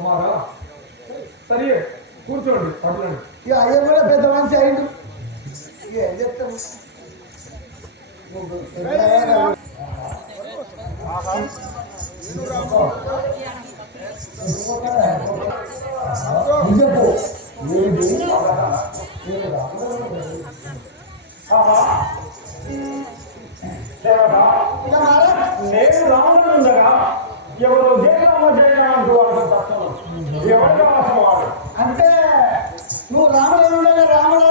కుమారా? సరే కూర్చోండి పట్టుకోండి. ఇక అయ్యా కూడా పెద్ద మనిషి అయిండు నేను రాముడు ఉండగా ఎవరు దేవుడు జయరామ అంటూ అంటే నువ్వు రాముడు రాముడు?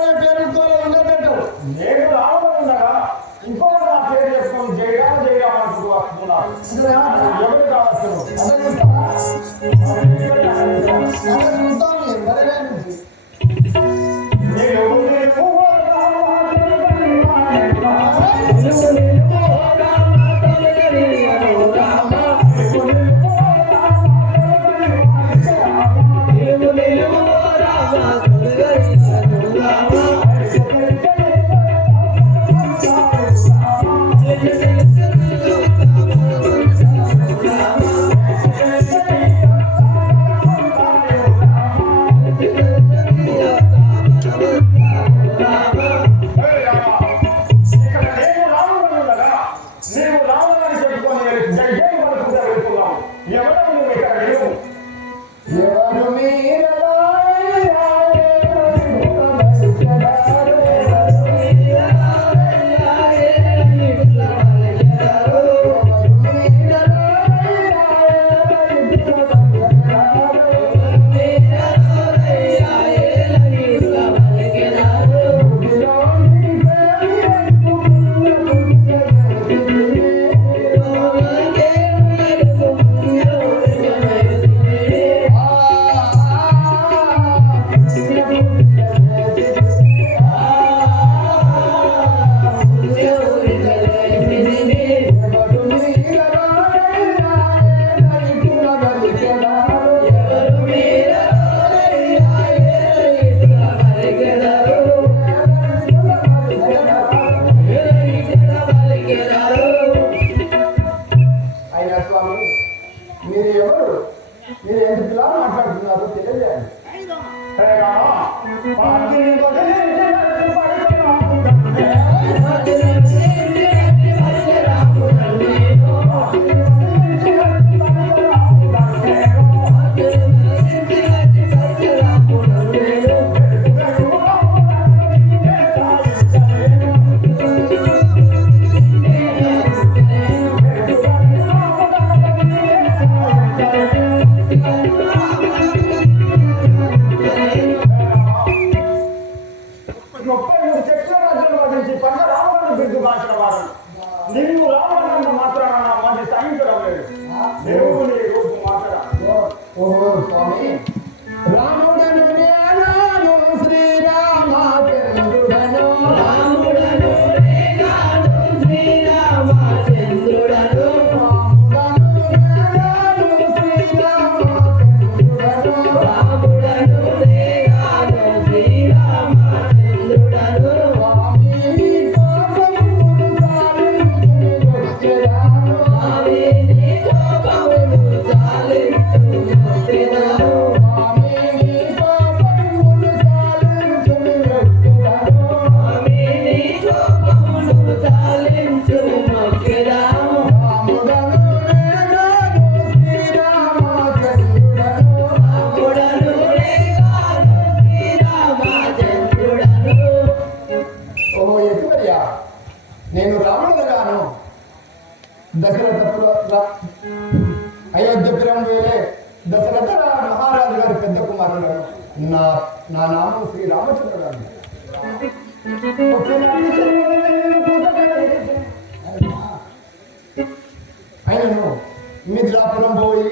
మీరు ఎవరు మీరు ఎందుకు ఇలా మాట్లాడుతున్నారో? తెలియజేయండి. పడిన నేను మిథిలాపురం పోయి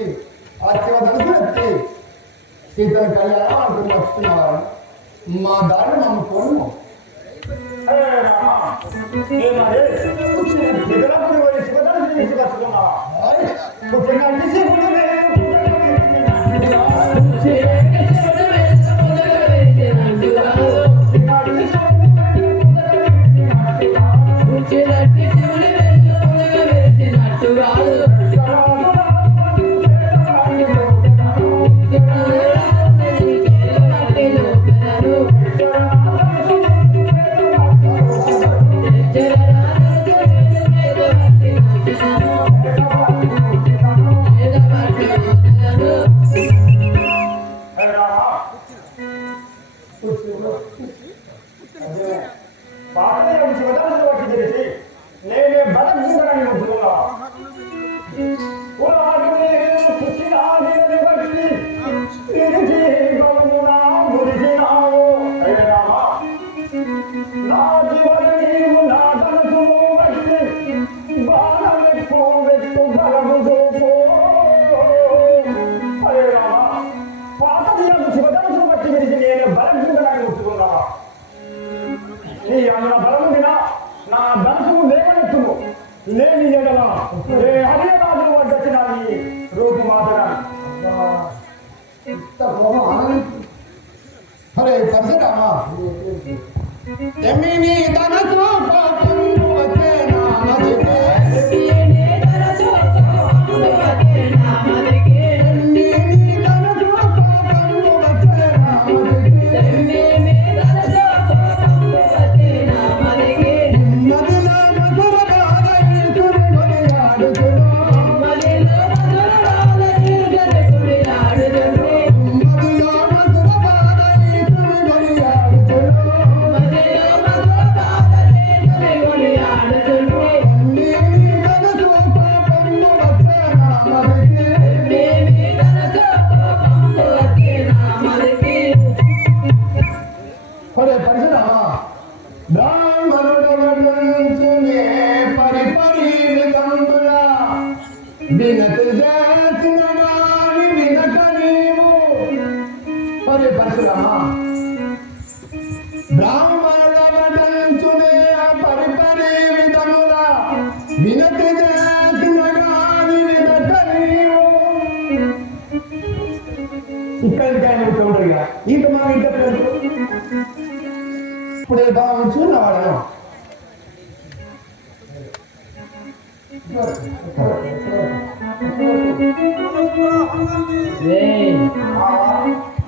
ఆ శివధనుసు సీతను కళ్యాణం అనుకుని వస్తున్నారు మా దాన్ని నమ్ముకోను. మిథిలాపురం పోయి శివధనుసు తీసుకొచ్చుకున్నా మొహం ఆనందించు. అరే పరశురామ ఎమ్మిని తనతో పాపం వచ్చే నామదికే. ఎమ్మిని తనతో పాపం వచ్చే నామదికే. నదిలో మధుర ஒரு பரிசு தான் நான் ఇక్కడికి ఆయన ఉంటాడుగా ఇంక మా ఇంట పేరు ఇప్పుడే భావించు రావడం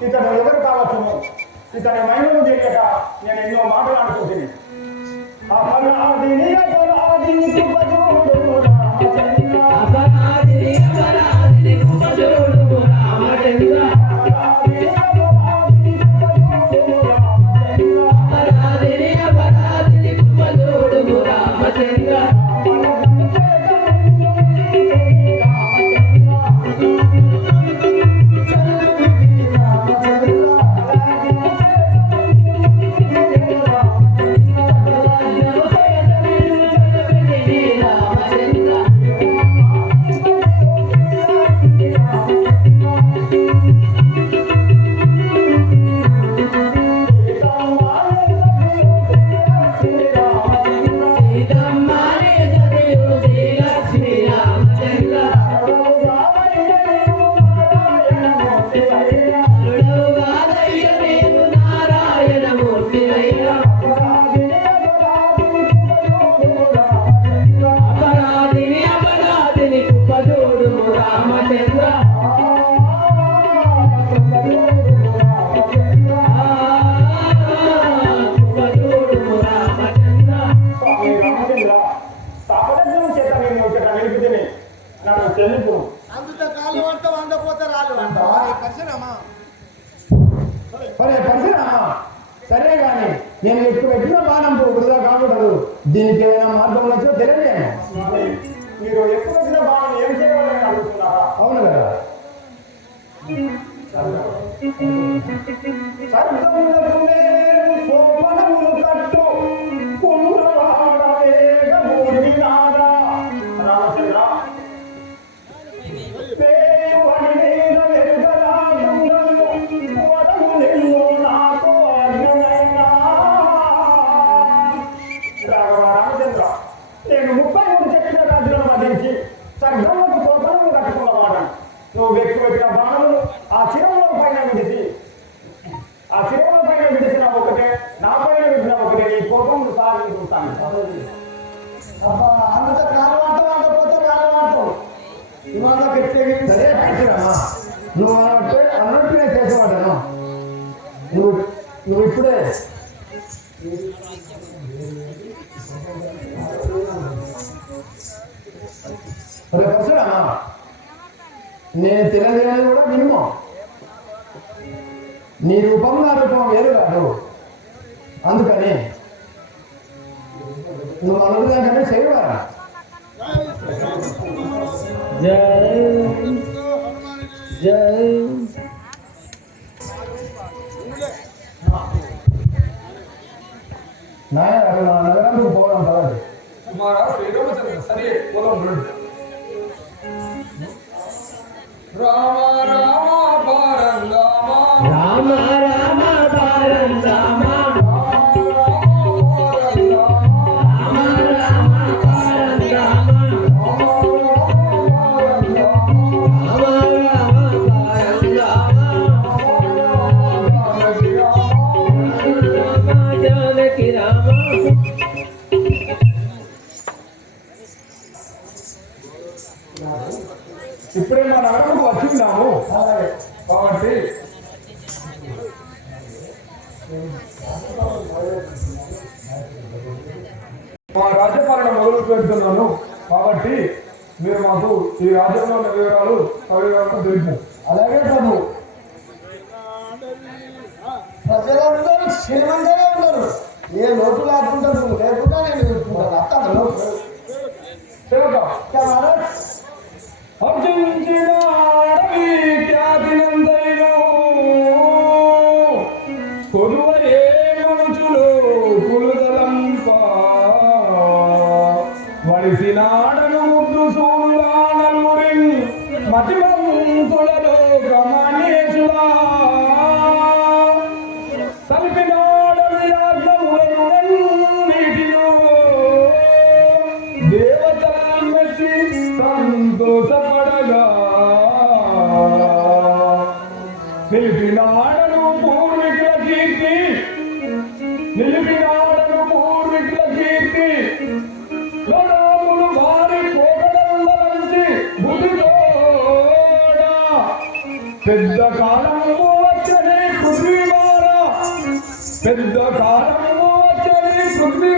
ఇతను ఎవరు కావచ్చును ఇతని మైండ్ను తెలియక నేను ఎన్నో మాట్లాడుకుంటుంది ఆ పలాదిని అపరాధిని కృపజోడు రామచంద్ర. చెల్లిపు కాళ్ళు రాళ్ళు ఒరే పరశురామ సరే గాని నేను ఎక్కువ పెట్టిన బాణంతో వృధా కాకూడదు దీనికి ఏమైనా మార్గం వచ్చో స్వామి మీరు ఎక్కువ వచ్చిన బాణం ఏం చేయవాలని అడుగుతున్నారా? అవును కదా. సర్వములకు రాఘవ రామచంద్ర. నేను ముప్పై మూడు చెప్పిన రాజులను వధించి సర్గములకు సోపనము కట్టుకున్నవాడను. నువ్వు వ్యక్తి వచ్చిన బాణములు ఆ శిరముల పైన విడిచి ఆ శిరముల పైన విడిచిన ఒకటే నా పైన విడిచిన ఒకటే నీ సాధించుకుంటాను. అబ్బా అందులో కాళ్ళు వంట వండపోతే రాళ్ళు వంట ఇవాళ గట్టిగా సరే నువ్వు అన్నట్టు అన్నట్టు నేను చేసేవాడను నువ్వు నువ్వు ఇప్పుడే. నేను తెలియజేయని కూడా వినుము నీ రూపం నా రూపం వేరు కాదు. అందుకని నువ్వు అనుకున్నా కంటే చేయవారా? జై. జై నాయన నా నగరానికి పోవడం పడదు મારા શ્રીરામચંદ્ર રામ રામ રામ. కాబట్టి మా రాజ్యపాలన మొదలు పెడుతున్నాను కాబట్టి మీరు మాకు ఈ రాజ్యంలో ఉన్న వివరాలు సవివరంగా తెలుపు అలాగే ప్రభు. ప్రజలందరూ క్షేమంగానే ఉన్నారు. ఏ లోటు లేకుండా నువ్వు లేకుండా పెద్దకాలం వచ్చని పృథ్వీ వారా పెద్దకాలం వచ్చని పృథ్వీ